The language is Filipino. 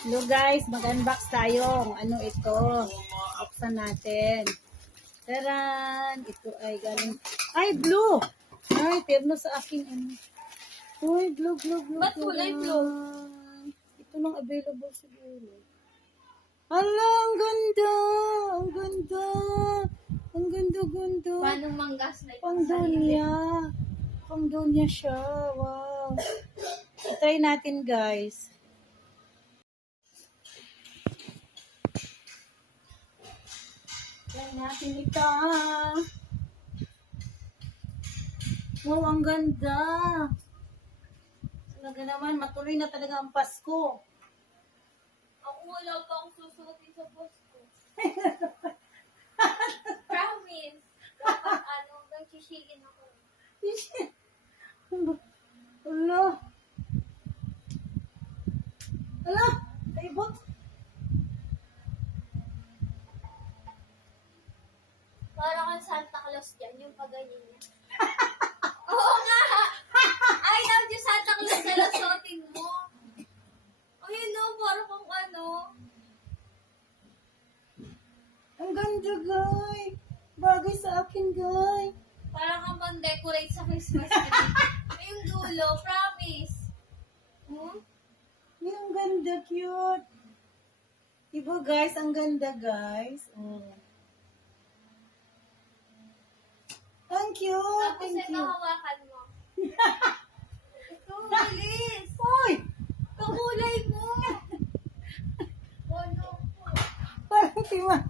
Hello guys, mag-unbox tayo. Ano ito? Buksan natin. Taran! Ito ay galing... Ay, blue! Ay, pero sa akin ano. Uy, blue, blue, blue. Ba't kulay blue? Ito lang available siguro. Hala, ang ganda! Ang ganda! Ang ganda, ganda. Paano mang-gaslight Pang donya. Pang donya siya. Wow. Try natin, guys. Try natin ito. Wow, ang ganda. Talaga naman, matuloy na talaga ang Pasko. Ako wala pa akong susuotin sa boss ko. Promise. Dapat ano, nagsisilin ako. Ala. Ala, kaibot. Para kang Santa Claus dyan, yung paganyan niya. Oo nga! I love you, Santa Claus na lasuotin mo. Ayun no, para kang ano. Ang ganda, guy. Bagay sa akin, guy. Para kang pang-decorate sa Christmas tree. Yung dulo, promise. Hmm? Ay, ang ganda, cute. Diba, guys? Ang ganda, guys. Mm. Cute. Tapos Thank ito, you. hawakan mo. ito, bilis. Hoy! Kakulay mo. Ano po? Parang tima.